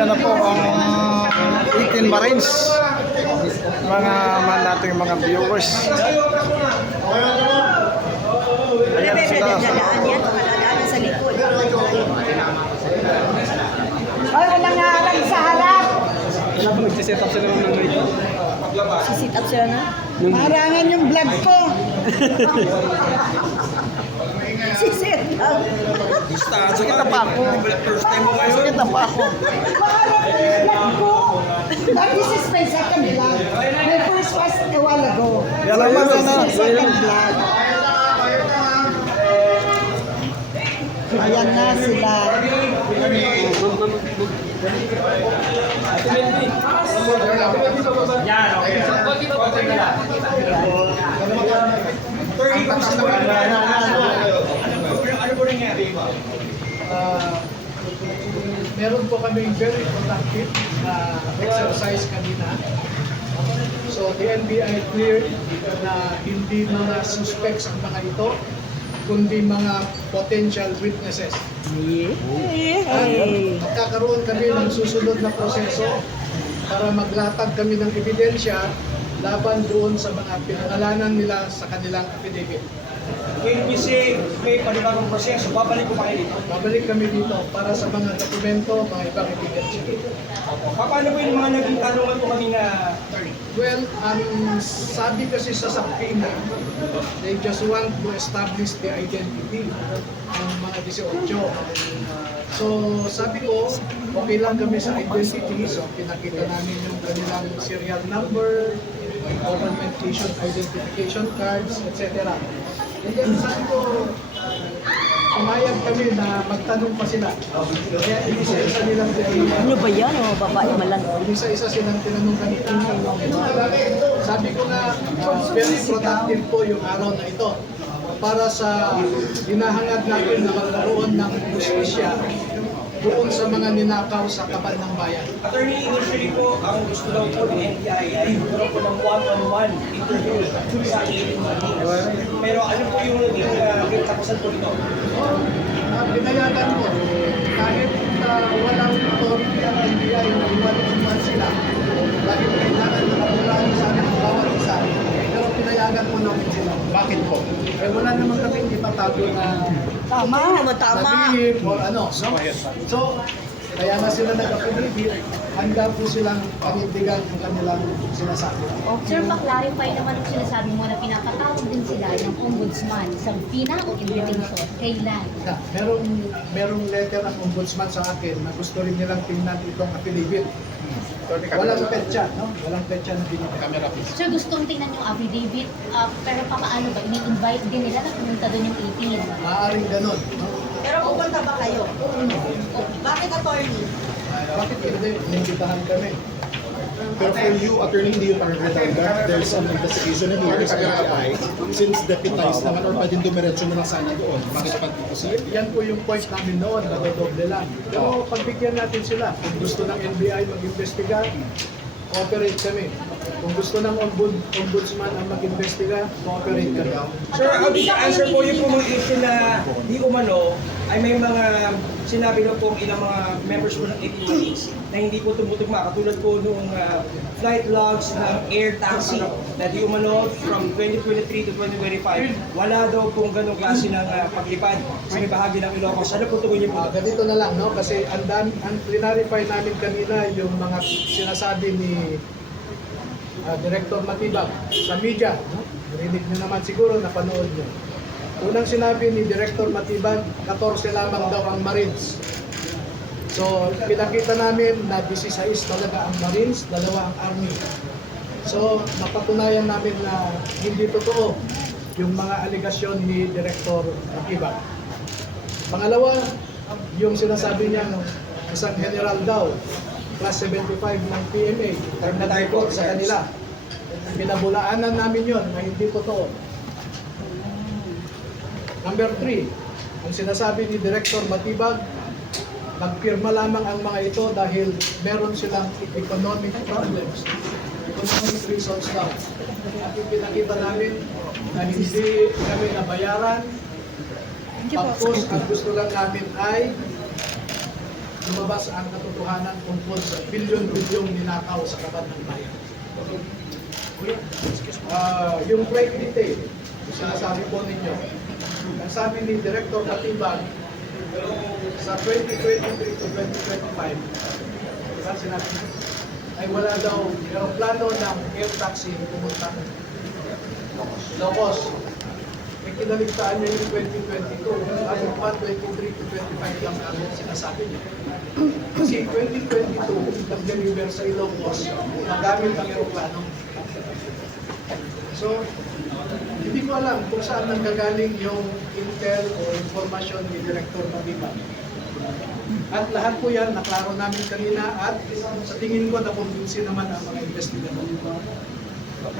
Ayan na po ang 18 Marines, mga nating mga viewers. Ayan sila. Sa likod. Ay, walang ngalan sa harap. Wala pa nagsiset up sila ng mic. Sisit up sila na? Harangan yung vlog ko. Sisit up. Sakit na pa ako. Sakit na pa ako. Harangan yung vlog ko. But this is my second vlog. My first was a while ago. Yan naman This is na. my second vlog. Ayan na sila. Meron po kami very productive na exercise kanina. So the NBI cleared na hindi mga suspects ang mga ito, kundi mga potential witnesses. At magkakaroon kami ng susunod na proseso para maglatag kami ng ebidensya laban doon sa mga pinangalanan nila sa kanilang affidavit. kasi may panibagong proseso, babalik ko pa kayo dito. Babalik kami dito para sa mga dokumento, mga ibang ebidensya. Paano po yung mga naging tanungan po kami na attorney? Well, sabi kasi sa subpoena, they just want to establish the identity ng mga 18. So, sabi ko, okay lang kami sa identity. So, pinakita namin yung kanilang serial number, government issued identification cards, etc. And then sabi ko, pumayag kami na magtanong pa sila. Kaya isa-isa nilang tinanong. Ano ba yan? O babae malang. Isa-isa silang tinanong kami. Sabi ko na very productive po yung araw na ito para sa hinahangad natin na magkaroon ng justisya doon sa mga ninakaw sa kaban ng bayan. Attorney, initially po, ang gusto daw po ng NBI ay magkaroon po ng one-on-one interview sa hearing meetings. Pero ano po yung naging tapusan po nito? Pinayagan mo, kahit walang authority ang NBI na iwan sila, dahil kailangan na kabulaan sa akin ang bawat isa, pero pinayagan mo namin sila. Bakit po? Eh wala naman kami ipatago na Tama. Naman tama. nabihim o ano, no? So, kaya na sila nag-affidavit, handa po silang panindigan ang kanilang sinasabi. Sir, pa-clarify naman ang sinasabi mo na pinapatawag din sila ng ombudsman sa PINA o invitation. Kailan? Merong letter ang ombudsman sa akin na gusto rin nilang tingnan itong affidavit. Walang petsa, no? Walang petsa na binibigay. Sir, gustong tingnan yung affidavit, pero paano ba? Ini-invite din nila na pumunta doon yung 18. Maaaring ganun, no? Pero pupunta ba kayo? Bakit attorney? Bakit hindi? Inimbitahan kami. Pero for you, attorney, hindi yung target there's an investigation in here sa NBI. Since deputized naman or pwedeng dumiretso na lang sana doon, bakit pa dito sa Yan po yung point namin noon, nadodoble lang. Pero pagbigyan natin sila, kung gusto ng NBI mag-investiga, cooperate kami. Kung gusto ng ombudsman ang mag-investiga, cooperate kami. Sir, how did you answer po yung mga issue na di umano ay may mga sinabi na po ilang mga members po ng APOs na hindi po tumutugma. Katulad po nung flight logs ng air taxi na di umano from 2023 to 2025. Wala daw pong ganong klase ng paglipad sa may bahagi ng Ilocos. Ano po tugon niyo po? Ganito na lang, no? Kasi ang clarify namin kanina yung mga sinasabi ni Director Matibag sa media. No? Narinig nyo naman siguro, napanood nyo. Unang sinabi ni Director Matibag, 14 lamang daw ang Marines. So, pinakita namin na 16 talaga ang Marines, 2 ang Army. So, napatunayan namin na hindi totoo yung mga aligasyon ni Director Matibag. Pangalawa, yung sinasabi niya isang general daw, class 75 ng PMA, nag-report sa kanila. Pinabulaanan namin yon na hindi totoo. Number 3, ang sinasabi ni Director Matibag, nagpirma lamang ang mga ito dahil meron silang economic problems. Economic reasons daw. At pinakita namin na hindi kami nabayaran. Tapos, ang gusto lang namin ay lumabas ang katotohanan tungkol sa bilyon-bilyong ninakaw sa kaban ng bayan. Yung flight detail, yung sinasabi po ninyo, ang sabi ni Director Matibag, sa 2023 to 2025, diba sinabi niya, ay wala daw aeroplano ng air taxi pumunta Ilocos. May kinaligtaan niya yung 2022, ano pa 23 to 25 lang ang sinasabi niya. Kasi 2022, nag-deliver sa Ilocos, nagamit ang aeroplano. So, hindi ko alam kung saan nanggagaling yung intel o informasyon ni Director Matibag. At lahat po yan, naklaro namin kanina at sa tingin ko nakumbinsi naman ang mga investigador.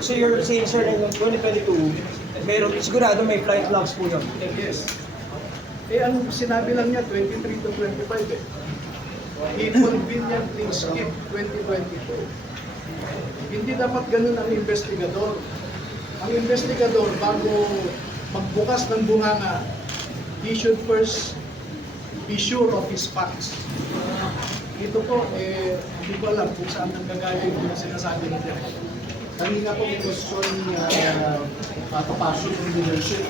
So you're saying, sir, na yung 2022, meron, sigurado may flight logs po yun. Yes. Eh, ano sinabi lang niya, 23 to 25 eh. He conveniently skipped 2022. Hindi dapat ganun ang investigador. Ang investigador, bago magbukas ng bunganga, he should first be sure of his facts. Ito po, hindi ko alam kung saan nanggagaling yung sinasabi ng director. Kanina po may question kapasok ng leadership.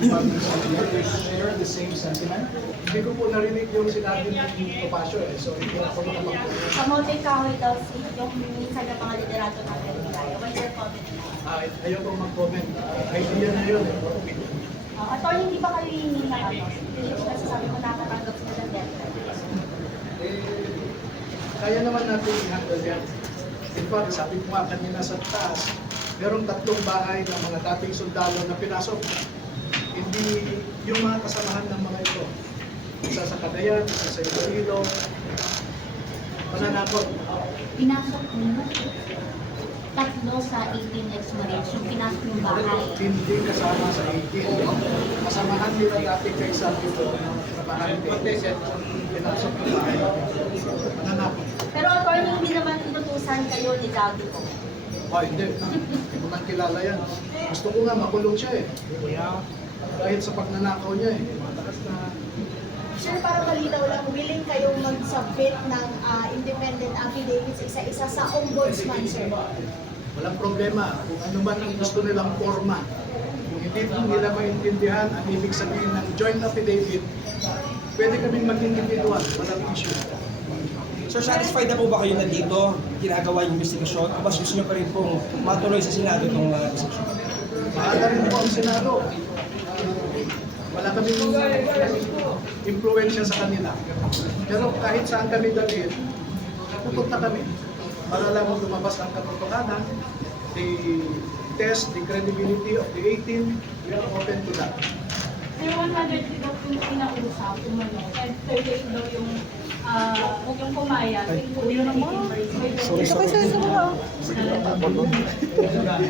They share the same sentiment. Hindi ko po narinig yung sinabi ng Topasio so hindi ako makapag-comment. Sa Monte Kahoy daw yung minsan ng mga liderato natin nila. What's your comment na? Ayaw ko mag-comment. Idea na yun. Attorney, hindi ba kayo yung nasasabi ko nakatanggap sila ng death threat? Kaya naman natin i-handle yan. In fact, sabi ko nga kanina sa taas, merong 3 bahay ng mga dating sundalo na pinasok. Hindi yung mga kasamahan ng mga ito. Isa sa Cagayan, isa sa Iloilo, pananakot. Pinasok mo 3 sa 18 ex-marines yung pinasok yung bahay. Hindi kasama sa 18. Kasamahan nila dati kay Salvador na trabahan pinasok ng bahay. Pananakot. Pero attorney, hindi naman inutusan kayo ni Davi ko. Hindi. Hindi ko man kilala yan. Gusto ko nga makulong siya eh. Dahil sa pagnanakaw niya eh. Matakas na. Sir, para malinaw lang, willing kayong mag-submit ng independent affidavits isa-isa sa ombudsman, sir? Walang problema. Kung ano man ang gusto nilang forma. Kung hindi nila maintindihan ang ibig sabihin ng joint affidavit, pwede kaming mag-individual. Walang issue. Sir, satisfied na po ba kayo na dito ginagawa yung investigasyon? O mas gusto nyo pa rin pong matuloy sa Senado itong investigasyon? Maaga rin po ang Senado. Wala kaming impluensya sa kanila. Pero kahit saan kami dalhin, pupunta kami para lang lumabas ang katotohanan, the test, the credibility of the 18, we are open to that. May 100 daw yung kinausap, and 38 daw yung yung pumayag, yung 18 marines.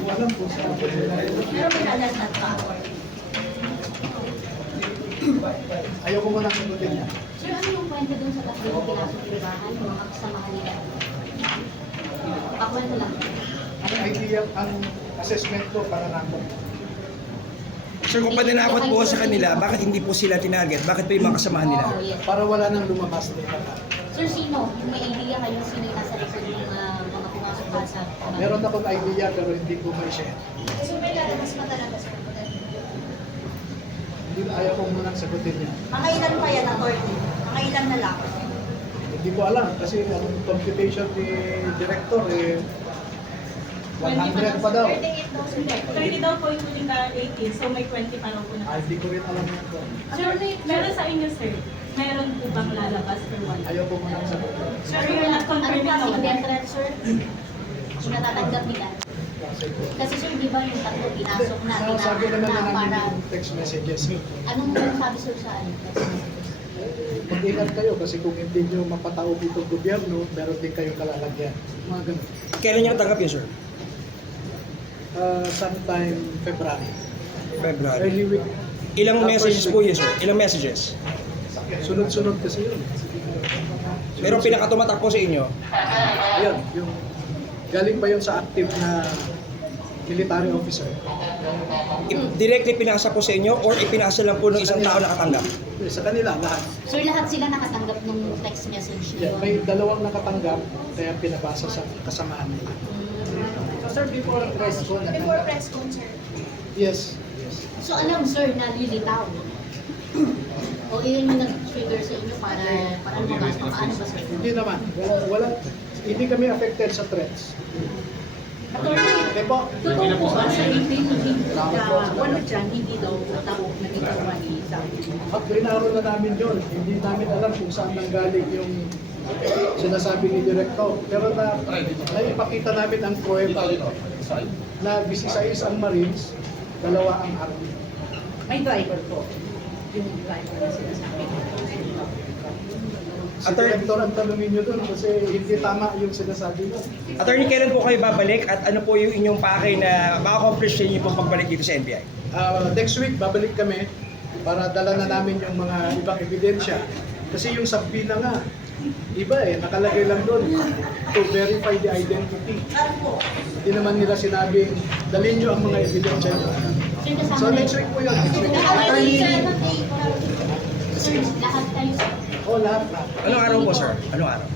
Walang po sa Pero may nalasat pa. ayaw ko muna sagutin niya. Sir, ano yung kwento dun sa 3 yung pinasok yung bahay, yung mga kasamahan nila? Pakwento lang. Ang idea, ang assessment ko para nako. Sir, kung paninakot po sa kanila, bakit hindi po sila tinarget? Bakit po yung mga kasamahan nila? Oo, yes. Para wala nang lumabas nila. Sir, sino? Yung may idea kayo, sino yung nasa likod ng mga pumasok pa sa... Meron akong idea pero hindi ko may share. So may lalabas pa talaga, sir. Hindi, ayaw ko munang sagutin niya. Mga ilan pa yan, attorney? Mga ilan na lang? Hindi ko alam kasi ang computation ni director 100 pa daw. 38 daw, sir. 30 daw po including the 18, so may 20 pa raw po na. Hindi ko rin alam yan po. Sir, meron sa inyo, sir. Meron po bang lalabas for one? Ayaw ko munang sagutin. Sir, you're not Ano confirming klaseng na death threat, sir? Yung natatanggap nila? Kasi sir, di ba yung 3 pinasok na, Sabi naman na namin para... yung text messages. Anong sabi sir sa ano? Mag-ingat kayo kasi kung hindi nyo mapataog itong gobyerno, meron din kayong kalalagyan. Mga ganun. Kailan niya natanggap yun, sir? Sometime February. February. Early week. Ilang messages po yun, sir? Ilang messages? Sunod-sunod kasi yun. Pero pinakatumatak po sa inyo, Ayan, yung galing pa yun sa active na military officer. Directly pinasa po sa inyo or ipinasa lang po ng isang tao nakatanggap? Sa kanila, lahat. Sir, lahat sila nakatanggap ng text message Yeah, niyo? may dalawang nakatanggap, kaya pinabasa sa kasamaan nila. Before press con, sir. Yes. So alam sir na lilitaw. O iyon yung nag-trigger sa inyo para lumabas. Paano ba sir? Hindi naman. Hindi kami affected sa threats. Okay po? Totoo po ba sa ipin walo dyan, hindi daw tao naging mali sa At pinaro na namin yun. Hindi namin alam kung saan nanggaling yung sinasabi ni Director. Pero naipakita namin ang prueba na 16 ang Marines, 2 ang Army. May driver po. Yung driver na sinasabi. Si Director ang tanongin nyo doon kasi hindi tama yung sinasabi mo. Attorney, kailan po kayo babalik at ano po yung inyong pakay na ma-accomplish niyo po pagbalik dito sa NBI? Next week, babalik kami para dala na namin yung mga ibang ebidensya. Kasi yung sabina nga, iba nakalagay lang doon to verify the identity. Hindi naman nila sinabing, dalhin nyo ang mga ebidensya nyo. So next week po yun. Next week. Lahat kayo sir. Oh, lahat. Anong araw po, sir? Anong araw?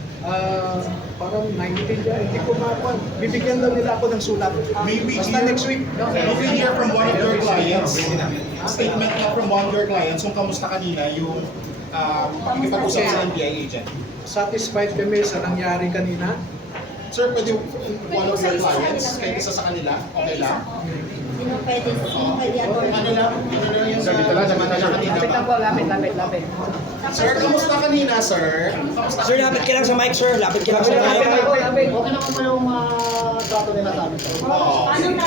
Parang 19 dyan, hindi ko makuha. Bibigyan lang nila ako ng sulat. Basta next week. We hear from one of your clients, statement na from one of your clients kung kamusta kanina yung pakikipag-usap sa NBI agent. Satisfied kami sa nangyari kanina. Sir, pwede one of your clients, kahit isa sa kanila, okay lang? Sino pwede Ano lang yung Lapit. Sir, kamusta kanina, sir? Kamusta? Sir, lapit ka lang sa mic, sir. Lapit ka lang sa mic. Okay naman pa yung trato nila sa amin. Oo. Paano na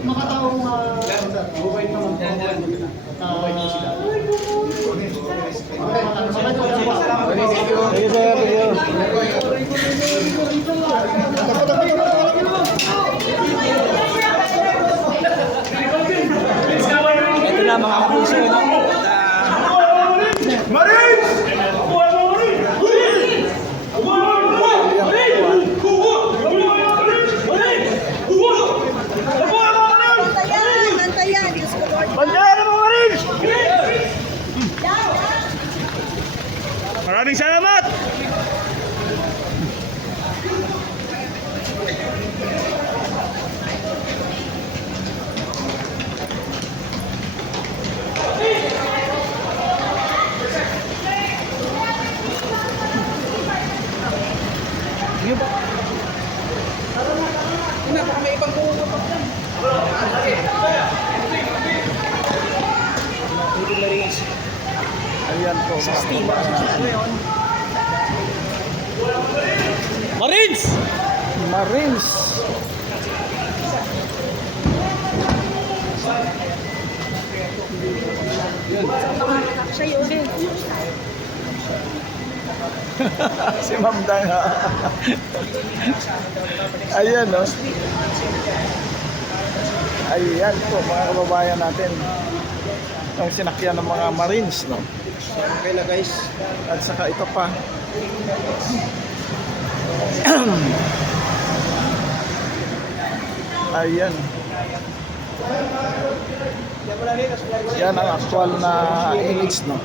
Makataong buhay naman po. Buhay din sila. Ito na mga kapuso. Maraming salamat! Ayan po. Marines! Marines! Si Ma'am Danga. Ayan, no? Ayan po, mga kababayan natin. Ang sinakyan ng mga Marines, no? Okay na, guys. At saka ito pa. Ayan. Yan ang actual na image, no?